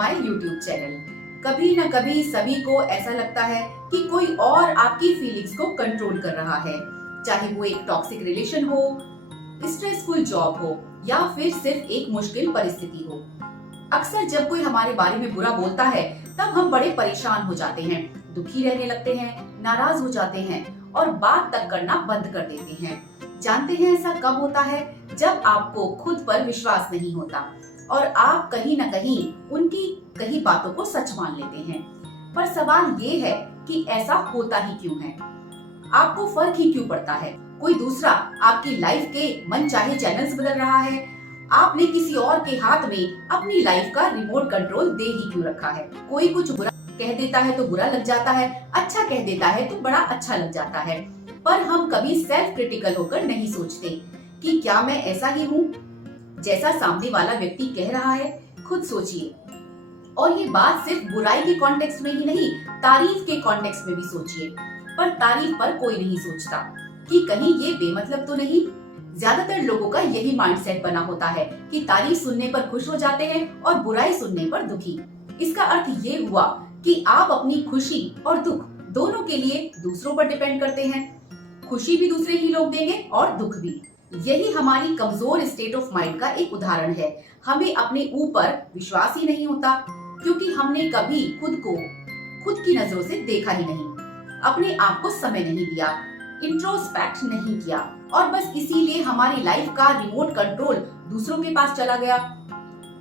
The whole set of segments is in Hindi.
My YouTube channel. कभी न कभी सभी को ऐसा लगता है कि कोई और आपकी फीलिंग्स को कंट्रोल कर रहा है, चाहे वो एक टॉक्सिक रिलेशन हो, स्ट्रेसफुल जॉब हो या फिर सिर्फ एक मुश्किल परिस्थिति हो। अक्सर जब कोई हमारे बारे में बुरा बोलता है तब हम बड़े परेशान हो जाते हैं, दुखी रहने लगते हैं, नाराज हो जाते हैं और बात तक करना बंद कर देते हैं। जानते हैं ऐसा कब होता है? जब आपको खुद पर विश्वास नहीं होता और आप कहीं न कहीं उनकी कही बातों को सच मान लेते हैं। पर सवाल ये है कि ऐसा होता ही क्यों है? आपको फर्क ही क्यों पड़ता है? कोई दूसरा आपकी लाइफ के मनचाहे चैनल्स बदल रहा है? आपने किसी और के हाथ में अपनी लाइफ का रिमोट कंट्रोल दे ही क्यों रखा है? कोई कुछ बुरा कह देता है तो बुरा लग जाता है, अच्छा कह देता है तो बड़ा अच्छा लग जाता है। पर हम कभी सेल्फ क्रिटिकल होकर नहीं सोचते कि क्या मैं ऐसा ही हूँ जैसा सामने वाला व्यक्ति कह रहा है। खुद सोचिए, और ये बात सिर्फ बुराई के कॉन्टेक्स्ट में ही नहीं, तारीफ के कॉन्टेक्स्ट में भी सोचिए। पर तारीफ पर कोई नहीं सोचता कि कहीं ये बेमतलब तो नहीं। ज्यादातर लोगों का यही माइंडसेट बना होता है कि तारीफ सुनने पर खुश हो जाते हैं और बुराई सुनने पर दुखी। इसका अर्थ ये हुआ कि आप अपनी खुशी और दुख दोनों के लिए दूसरों पर डिपेंड करते हैं। खुशी भी दूसरे ही लोग देंगे और दुख भी। यही हमारी कमजोर स्टेट ऑफ माइंड का एक उदाहरण है। हमें अपने ऊपर विश्वास ही नहीं होता क्योंकि हमने कभी खुद की नजरों से देखा ही नहीं, अपने आप को समय नहीं दिया, इंट्रोस्पेक्ट नहीं किया और बस इसीलिए हमारी लाइफ का रिमोट कंट्रोल दूसरों के पास चला गया।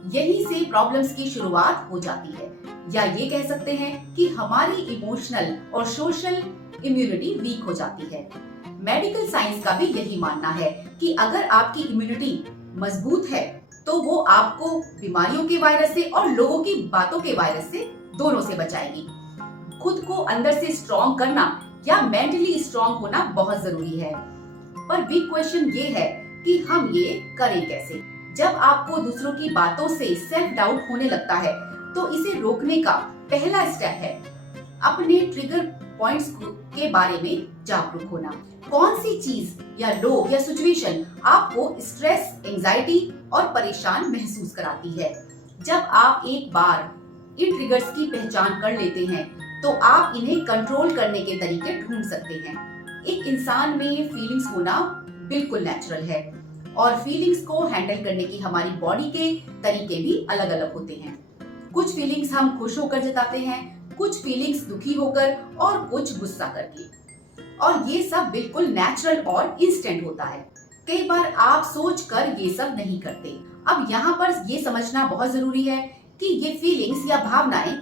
यही से प्रॉब्लम्स की शुरुआत हो जाती है, या ये कह सकते हैं कि हमारी इमोशनल और सोशल इम्यूनिटी वीक हो जाती है। मेडिकल साइंस का भी यही मानना है कि अगर आपकी इम्यूनिटी मजबूत है तो वो आपको बीमारियों के वायरस से और लोगों की बातों के वायरस से दोनों से बचाएगी। खुद को अंदर से स्ट्रॉन्ग करना या मेंटली स्ट्रॉन्ग होना बहुत जरूरी है। पर बिग क्वेश्चन ये है कि हम ये करें कैसे? जब आपको दूसरों की बातों से सेल्फ डाउट होने लगता है तो इसे रोकने का पहला स्टेप है अपने ट्रिगर पॉइंट्स के बारे में जागरूक होना। कौन सी चीज या लोग या सिचुएशन आपको स्ट्रेस, एंजाइटी और परेशान महसूस कराती है? जब आप एक बार इन ट्रिगर्स की पहचान कर लेते हैं तो आप इन्हें कंट्रोल करने के तरीके ढूंढ सकते हैं। एक इंसान में फीलिंग्स होना बिल्कुल नेचुरल है और फीलिंग्स को हैंडल करने की हमारी बॉडी के तरीके भी अलग अलग होते हैं। कुछ फीलिंग्स हम खुश होकर जताते हैं, कुछ फीलिंग्स दुखी होकर और कुछ गुस्सा करके, और ये सब बिल्कुल नेचुरल और इंस्टेंट होता है। कई बार आप सोचकर ये सब नहीं करते। अब यहाँ पर ये समझना बहुत जरूरी है कि ये फीलिंग्स या भावनाएं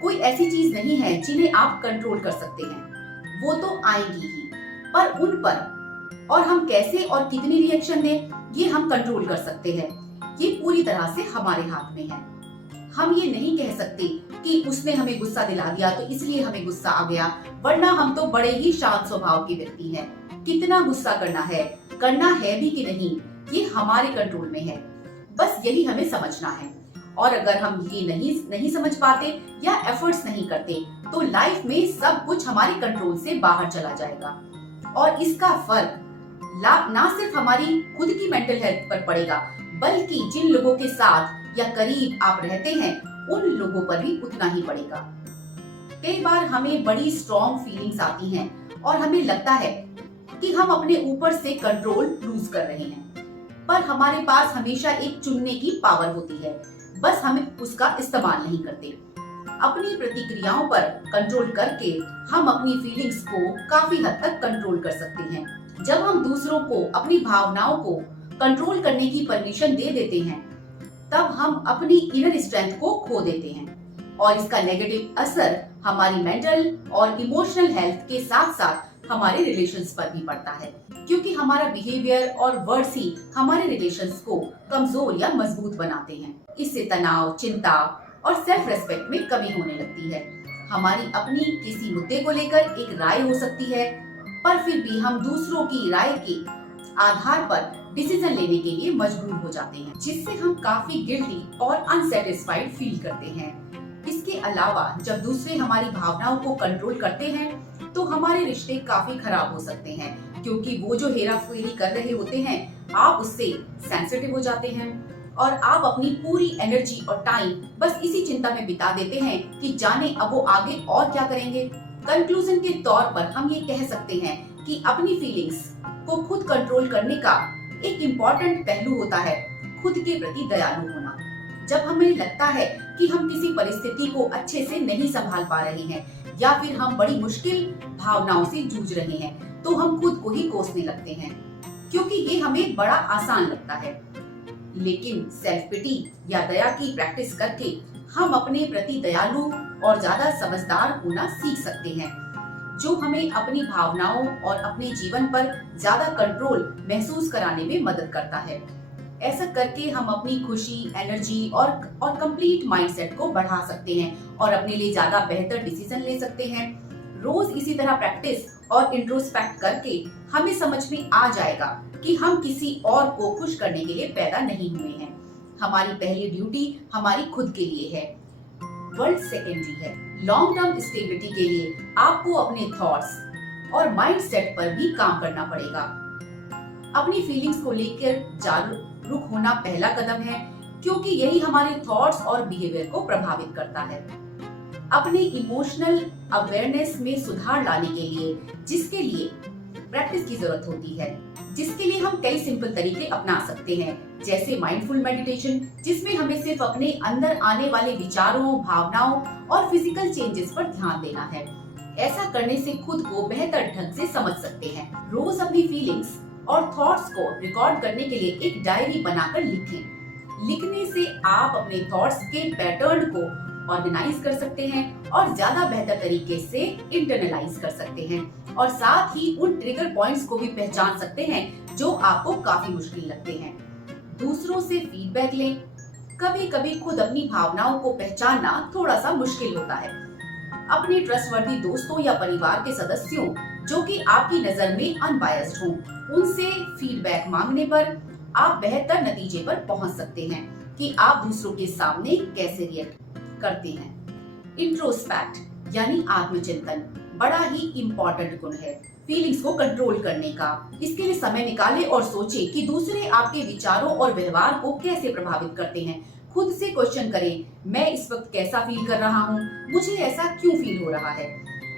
कोई ऐसी चीज नहीं है जिन्हें आप कंट्रोल कर सकते हैं। वो तो आएंगी ही, पर उन पर और हम कैसे और कितनी रिएक्शन दें ये हम कंट्रोल कर सकते हैं। ये पूरी तरह से हमारे हाथ में है। हम ये नहीं कह सकते कि उसने हमें गुस्सा दिला दिया तो इसलिए हमें गुस्सा आ गया, वरना हम तो बड़े ही शांत स्वभाव के व्यक्ति हैं। कितना गुस्सा करना है भी कि नहीं, ये हमारे कंट्रोल में है। बस यही हमें समझना है। और अगर हम ये नहीं समझ पाते या एफर्ट्स नहीं करते तो लाइफ में सब कुछ हमारे कंट्रोल से बाहर चला जाएगा। और इसका फर्क ना सिर्फ हमारी खुद की मेंटल हेल्थ पर पड़ेगा, बल्कि जिन लोगों के साथ या करीब आप रहते हैं उन लोगों पर भी उतना ही पड़ेगा। कई बार हमें बड़ी स्ट्रॉन्ग फीलिंग्स आती हैं और हमें लगता है कि हम अपने ऊपर से कंट्रोल लूज कर रहे हैं, पर हमारे पास हमेशा एक चुनने की पावर होती है, बस हम उसका इस्तेमाल नहीं करते। अपनी प्रतिक्रियाओं पर कंट्रोल करके हम अपनी फीलिंग्स को काफी हद तक कंट्रोल कर सकते हैं। जब हम दूसरों को अपनी भावनाओं को कंट्रोल करने की परमिशन दे देते हैं तब हम अपनी इनर स्ट्रेंथ को खो देते हैं और इसका नेगेटिव असर हमारी मेंटल और इमोशनल हेल्थ के साथ साथ हमारे रिलेशंस पर भी पड़ता है, क्योंकि हमारा बिहेवियर और वर्ड्स ही हमारे रिलेशंस को कमजोर या मजबूत बनाते हैं। इससे तनाव, चिंता और सेल्फ रेस्पेक्ट में कमी होने लगती है। हमारी अपनी किसी मुद्दे को लेकर एक राय हो सकती है, पर फिर भी हम दूसरों की राय के आधार पर डिसीजन लेने के लिए मजबूर हो जाते हैं, जिससे हम काफी गिल्टी और अनसेटिस्फाइड फील करते हैं। इसके अलावा जब दूसरे हमारी भावनाओं को कंट्रोल करते हैं तो हमारे रिश्ते काफी खराब हो सकते हैं, क्योंकि वो जो हेराफेरी कर रहे होते हैं आप उससे सेंसिटिव हो जाते हैं और आप अपनी पूरी एनर्जी और टाइम बस इसी चिंता में बिता देते हैं कि जाने अब वो आगे और क्या करेंगे। कंक्लूजन के तौर पर हम ये कह सकते हैं कि अपनी फीलिंग्स को खुद कंट्रोल करने का एक इम्पोर्टेंट पहलू होता है खुद के प्रति दयालु होना। जब हमें लगता है कि हम किसी परिस्थिति को अच्छे से नहीं संभाल पा रहे हैं या फिर हम बड़ी मुश्किल भावनाओं से जूझ रहे हैं, तो हम खुद को ही कोसने लगते हैं, क्योंकि ये हमें बड़ा आसान लगता है। लेकिन सेल्फ पिटी या दया की प्रैक्टिस करके हम अपने प्रति दयालु और ज्यादा समझदार होना सीख सकते हैं, जो हमें अपनी भावनाओं और अपने जीवन पर ज्यादा कंट्रोल महसूस कराने में मदद करता है। ऐसा करके हम अपनी खुशी, एनर्जी और कंप्लीट माइंडसेट को बढ़ा सकते हैं और अपने लिए ज्यादा बेहतर डिसीजन ले सकते हैं। रोज इसी तरह प्रैक्टिस और इंट्रोस्पेक्ट करके हमें समझ में आ जाएगा कि हम किसी और को खुश करने के लिए पैदा नहीं हुए हैं। हमारी पहली ड्यूटी हमारी खुद के लिए है, वर्ल्ड सेकेंडरी है। लॉन्ग टर्म स्टेबिलिटी के लिए आपको अपने थॉट्स और माइंडसेट पर भी काम करना पड़ेगा। अपनी फीलिंग्स को लेकर जागरूक होना पहला कदम है, क्योंकि यही हमारे थॉट्स और बिहेवियर को प्रभावित करता है। अपने इमोशनल अवेयरनेस में सुधार लाने के लिए जिसके लिए प्रैक्टिस की जरूरत होती है, जिसके लिए हम कई सिंपल तरीके अपना सकते हैं, जैसे माइंडफुल मेडिटेशन, जिसमें हमें सिर्फ अपने अंदर आने वाले विचारों, भावनाओं और फिजिकल चेंजेस पर ध्यान देना है। ऐसा करने से खुद को बेहतर ढंग से समझ सकते हैं। रोज अपनी फीलिंग्स और थॉट्स को रिकॉर्ड करने के लिए एक डायरी बनाकर लिखें। लिखने से आप अपने थॉट्स के पैटर्न को ऑर्गेनाइज कर सकते हैं और ज्यादा बेहतर तरीके से इंटरनलाइज कर सकते हैं, और साथ ही उन ट्रिगर पॉइंट्स को भी पहचान सकते हैं जो आपको काफी मुश्किल लगते हैं। दूसरों से फीडबैक लें। कभी कभी खुद अपनी भावनाओं को पहचानना थोड़ा सा मुश्किल होता है। अपने ट्रस्टवर्दी दोस्तों या परिवार के सदस्यों जो कि आपकी नजर में अनबायस्ड हों, उनसे फीडबैक मांगने पर आप बेहतर नतीजे पर पहुंच सकते हैं कि आप दूसरों के सामने कैसे रिएक्ट करते हैं। इंट्रोस्पेक्ट यानी आत्मचिंतन बड़ा ही इम्पोर्टेंट गुण है फीलिंग्स को कंट्रोल करने का। इसके लिए समय निकालें और सोचें कि दूसरे आपके विचारों और व्यवहार को कैसे प्रभावित करते हैं। खुद से क्वेश्चन करें, मैं इस वक्त कैसा फील कर रहा हूँ, मुझे ऐसा क्यों फील हो रहा है।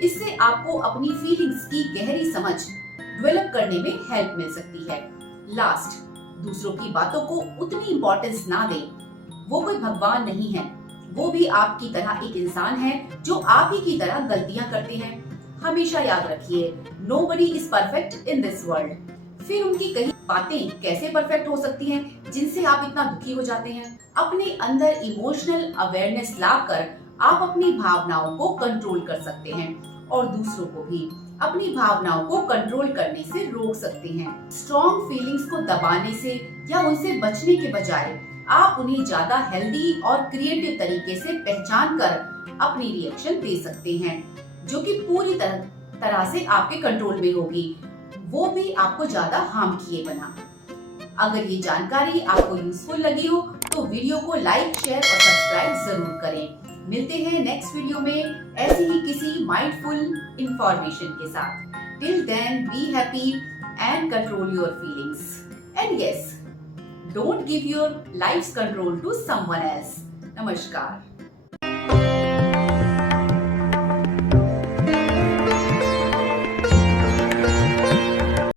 इससे आपको अपनी फीलिंग्स की गहरी समझ डेवलप करने में हेल्प मिल सकती है। लास्ट, दूसरों की बातों को उतनी इम्पोर्टेंस ना दें। वो कोई भगवान नहीं है, वो भी आपकी तरह एक इंसान है जो आप ही की तरह गलतियां करते हैं। हमेशा याद रखिए, nobody is perfect in this world. फिर उनकी कही बातें कैसे परफेक्ट हो सकती हैं जिनसे आप इतना दुखी हो जाते हैं। अपने अंदर इमोशनल अवेयरनेस लाकर आप अपनी भावनाओं को कंट्रोल कर सकते हैं और दूसरों को भी अपनी भावनाओं को कंट्रोल करने से रोक सकते हैं। स्ट्रॉन्ग फीलिंग्स को दबाने से या उनसे बचने के बजाय आप उन्हें ज्यादा हेल्दी और क्रिएटिव तरीके से पहचान कर अपनी रिएक्शन दे सकते हैं, जो कि पूरी तरह से आपके कंट्रोल में होगी, वो भी आपको ज्यादा हार्म किए बना। अगर ये जानकारी आपको यूजफुल लगी हो तो वीडियो को लाइक, शेयर और सब्सक्राइब जरूर करें। मिलते हैं नेक्स्ट वीडियो में ऐसी ही किसी माइंडफुल इंफॉर्मेशन के साथ। Till then be happy and control your feelings, and yes, don't give your life's control to someone else. Namaskar.